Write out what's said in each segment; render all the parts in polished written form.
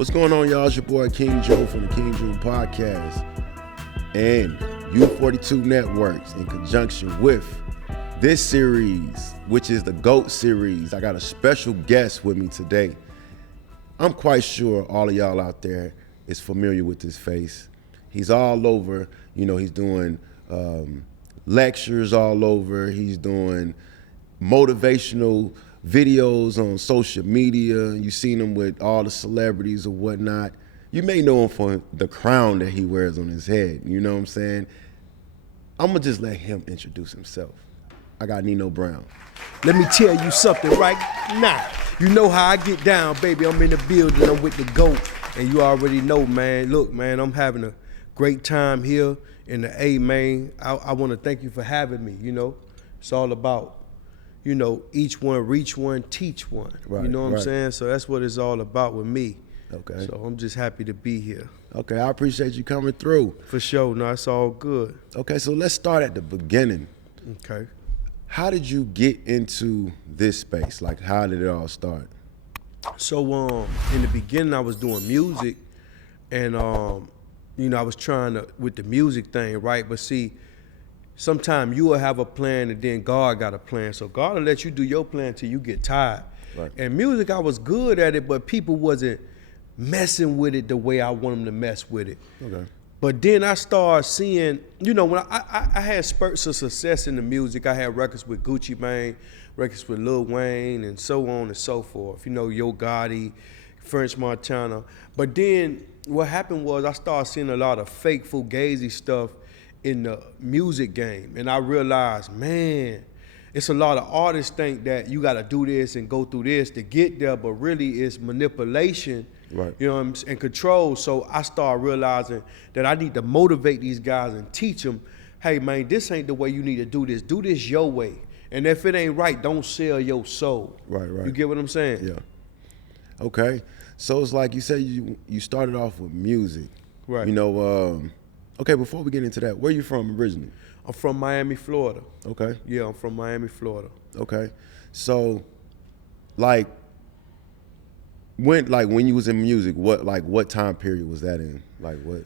What's going on, y'all? It's your boy King Joe from the King Joe Podcast and U42 Networks in conjunction with this series, which is the GOAT series. I got a special guest with me today. I'm quite sure all of y'all out there is familiar with this face. He's all over. You know, he's doing lectures all over. He's doing motivational videos on social media. You've seen him with all the celebrities or whatnot. You may know him for the crown that he wears on his head. You know what I'm saying? I'm gonna just let him introduce himself. I got Nino Brown. Let me tell you something right now. You know how I get down, baby. I'm in the building. I'm with the GOAT. And you already know, man. Look, man, I'm having a great time here in the A, man. I want to thank you for having me, you know. It's all about, you know, each one, reach one, teach one. Right, you know what right. I'm saying? So that's what it's all about with me. Okay. So I'm just happy to be here. Okay, I appreciate you coming through. For sure. No, it's all good. Okay, so let's start at the beginning. Okay. How did you get into this space? Like, how did it all start? So in the beginning, I was doing music, and you know, I was trying to with the music thing, right? But see, sometimes you will have a plan, and then God got a plan. So God will let you do your plan till you get tired. Right. And music, I was good at it, but people wasn't messing with it the way I want them to mess with it. Okay. But then I started seeing, you know, when I had spurts of success in the music. I had records with Gucci Mane, records with Lil Wayne, and so on and so forth. You know, Yo Gotti, French Montana. But then what happened was I started seeing a lot of fake fugazi stuff in the music game. And I realized, man, it's a lot of artists think that you got to do this and go through this to get there, but really it's manipulation. Right. You know what I'm saying? And control. So I started realizing that I need to motivate these guys and teach them, hey, man, this ain't the way you need to do this. Do this your way. And if it ain't right, don't sell your soul. Right, right. You get what I'm saying? Yeah. Okay. So it's like you said you started off with music. Right. You know, okay, before we get into that, where you from originally? I'm from Miami, Florida. Okay. Yeah, I'm from Miami, Florida. Okay. So when you was in music, what time period was that in? Like what?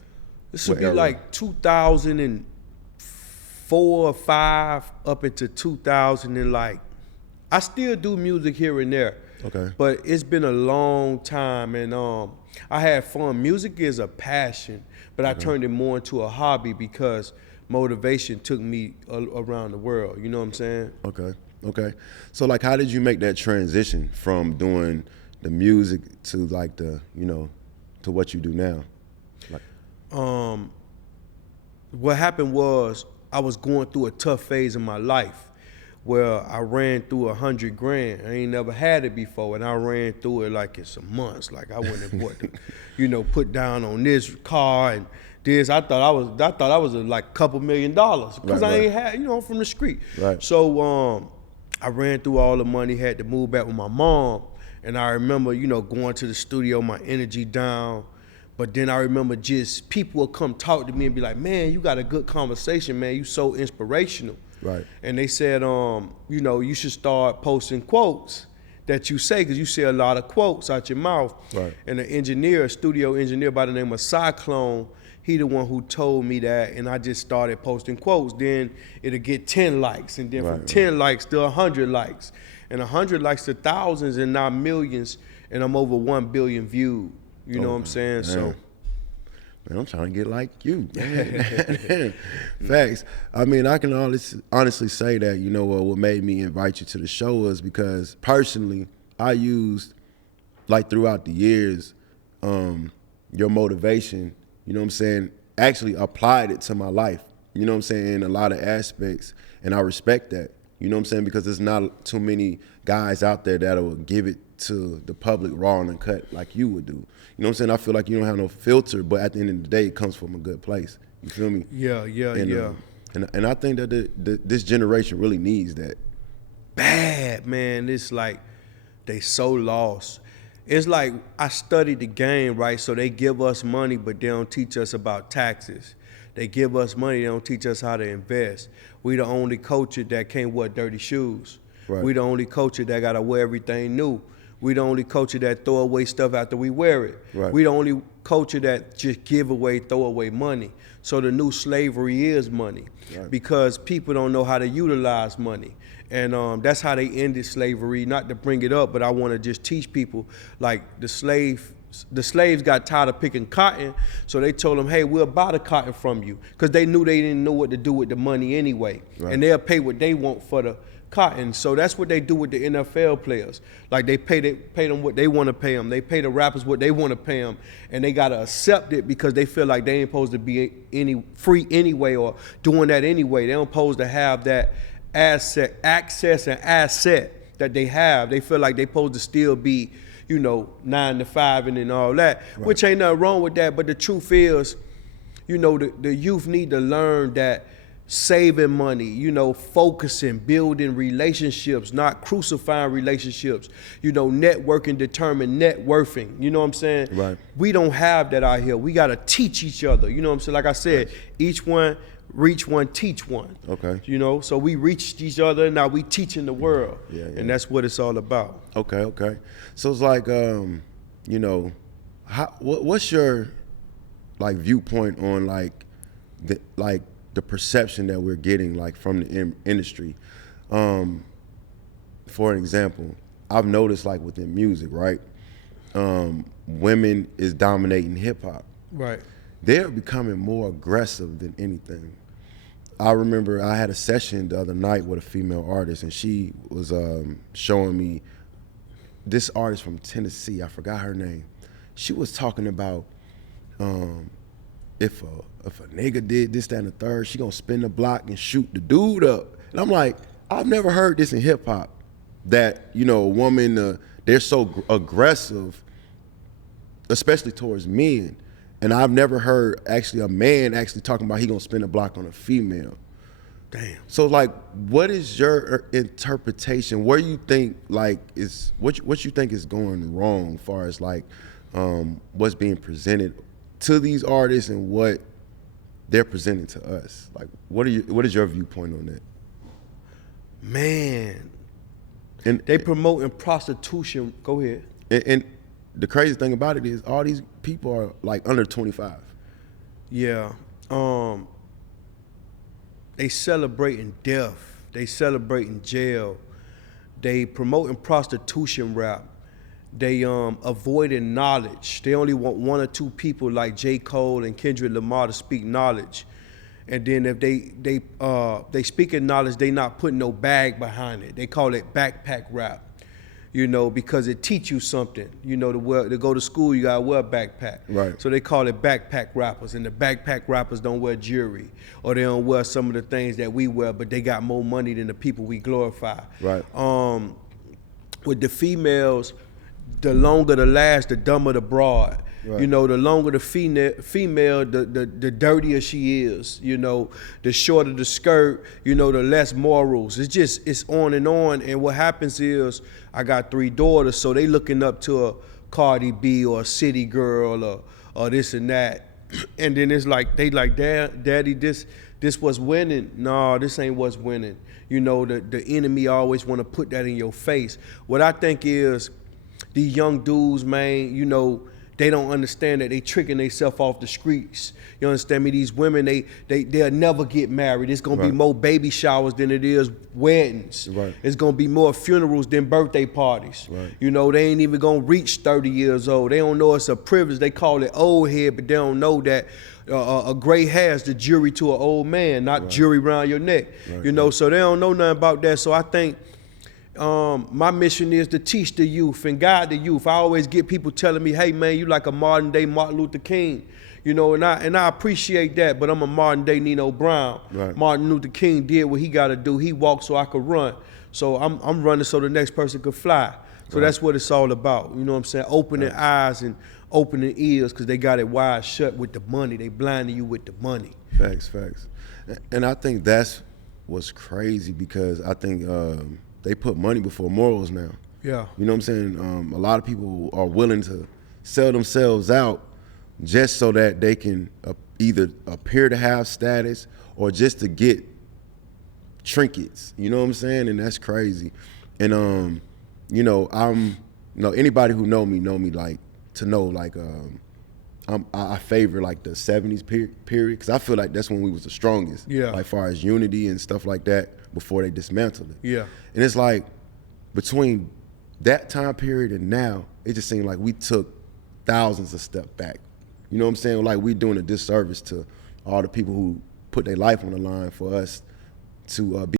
This would what be era? like 2004 or 5 up into 2000 and like, I still do music here and there. Okay. But it's been a long time, and I had fun. Music is a passion, but I turned it more into a hobby because motivation took me around the world. You know what I'm saying? Okay. Okay. So like, how did you make that transition from doing the music to like the, you know, to what you do now? Like, what happened was I was going through a tough phase in my life where I ran through $100,000. I ain't never had it before, and I ran through it like in some months. Like I went and bought, you know, put down on this car and this. I thought I was like a couple $1 million because Right, I right. ain't had, you know, I'm from the street. Right. So I ran through all the money, had to move back with my mom. And I remember, you know, going to the studio, my energy down. But then I remember just people would come talk to me and be like, man, you got a good conversation, man. You so inspirational. Right. And they said, you know, you should start posting quotes that you say, because you say a lot of quotes out your mouth. Right. And an engineer, a studio engineer by the name of Cyclone, he the one who told me that, and I just started posting quotes. Then it'll get 10 likes, and then from Right, 10 likes to 100 likes. And 100 likes to thousands and now millions, and I'm over 1 billion viewed. You know what I'm saying? man. So, Man, I'm trying to get like you. Man. Facts. I mean, I can honestly say that, you know, what made me invite you to the show was because personally, I used, like throughout the years, your motivation, you know what I'm saying, actually applied it to my life, you know what I'm saying, in a lot of aspects, and I respect that, you know what I'm saying, because there's not too many guys out there that will give it to the public raw and uncut like you would do. You know what I'm saying? I feel like you don't have no filter, but at the end of the day, it comes from a good place. You feel me? yeah. And I think that this generation really needs that. Bad, man. It's like they so lost. It's like I studied the game, right? So they give us money, but they don't teach us about taxes. They give us money, they don't teach us how to invest. We the only culture that can't wear dirty shoes. Right. We the only culture that gotta wear everything new. We the only culture that throw away stuff after we wear it. Right. We the only culture that just give away, throw away money. So the new slavery is money, Right. because people don't know how to utilize money. And that's how they ended slavery. Not to bring it up, but I want to just teach people, like the slaves got tired of picking cotton, so they told them, hey, we'll buy the cotton from you, because they knew they didn't know what to do with the money anyway. Right. And they'll pay what they want for the cotton. So that's what they do with the NFL players. Like they pay them what they want to pay them. They pay the rappers what they want to pay them, and they gotta accept it because they feel like they ain't supposed to be any free anyway or doing that anyway. They don't supposed to have that access and asset that they have. They feel like they supposed to still be, 9 to 5 and all that, right. Which ain't nothing wrong with that. But the truth is, the youth need to learn that saving money, focusing, building relationships, not crucifying relationships, networking, determine net worthing. You know what I'm saying? Right. We don't have that out here. We got to teach each other. You know what I'm saying? Like I said, each one, reach one, teach one. Okay. So we reached each other, now we teaching the world. Yeah. And that's what it's all about. Okay. So it's like, what's your viewpoint on the perception that we're getting from the industry? For an example, I've noticed within music, right? Women is dominating hip hop. Right. They're becoming more aggressive than anything. I remember I had a session the other night with a female artist, and she was showing me this artist from Tennessee. I forgot her name. She was talking about if a nigga did this, that, and the third, she gonna spin the block and shoot the dude up. And I'm like, I've never heard this in hip hop, that a woman, they're so aggressive, especially towards men. And I've never heard a man actually talking about he gonna spin the block on a female. Damn. So what is your interpretation? Where you think is what you think is going wrong as far as what's being presented to these artists and what they're presenting to us? What is your viewpoint on that? Man, and they promoting prostitution. Go ahead. And the crazy thing about it is all these people are under 25. Yeah. They celebrating death. They celebrating jail. They promoting prostitution rap. They avoiding knowledge. They only want one or two people like J. Cole and Kendrick Lamar to speak knowledge. And then if they speaking knowledge, they not putting no bag behind it. They call it backpack rap. Because it teach you something. To go to school, you gotta wear a backpack. Right. So they call it backpack rappers, and the backpack rappers don't wear jewelry, or they don't wear some of the things that we wear, but they got more money than the people we glorify. Right. With the females, the longer the last, the dumber the broad. Right. The longer the female, the dirtier she is. The shorter the skirt, the less morals. It's on. And what happens is, I got 3 daughters, so they looking up to a Cardi B or a City Girl or this and that. And then it's they Daddy, this what's winning. No, this ain't what's winning. The enemy always want to put that in your face. What I think is, these young dudes, man, they don't understand that they tricking themselves off the streets. You understand me? These women, they'll never get married. It's gonna be more baby showers than it is weddings. Right. It's gonna be more funerals than birthday parties. Right. They ain't even gonna reach 30 years old. They don't know it's a privilege. They call it old head, but they don't know that a gray hair is the jury to an old man, not jury around your neck. Right. So they don't know nothing about that. So I think my mission is to teach the youth and guide the youth. I always get people telling me, hey man, you like a modern day Martin Luther King. And I appreciate that, but I'm a modern day Nino Brown. Right. Martin Luther King did what he gotta do. He walked so I could run. So I'm running so the next person could fly. So that's what it's all about. You know what I'm saying? Opening eyes and opening ears, because they got it wide shut with the money. They blinding you with the money. Facts. And I think that's what's crazy, because I think they put money before morals now. Yeah. You know what I'm saying? A lot of people are willing to sell themselves out just so that they can either appear to have status or just to get trinkets. You know what I'm saying? And that's crazy. And I'm anybody who know me like to know like I favor like the 70s period because I feel like that's when we was the strongest. Yeah. Like far as unity and stuff like that before they dismantled it. Yeah. And it's like between that time period and now, it just seemed like we took thousands of steps back. You know what I'm saying? Like we doing a disservice to all the people who put their life on the line for us to be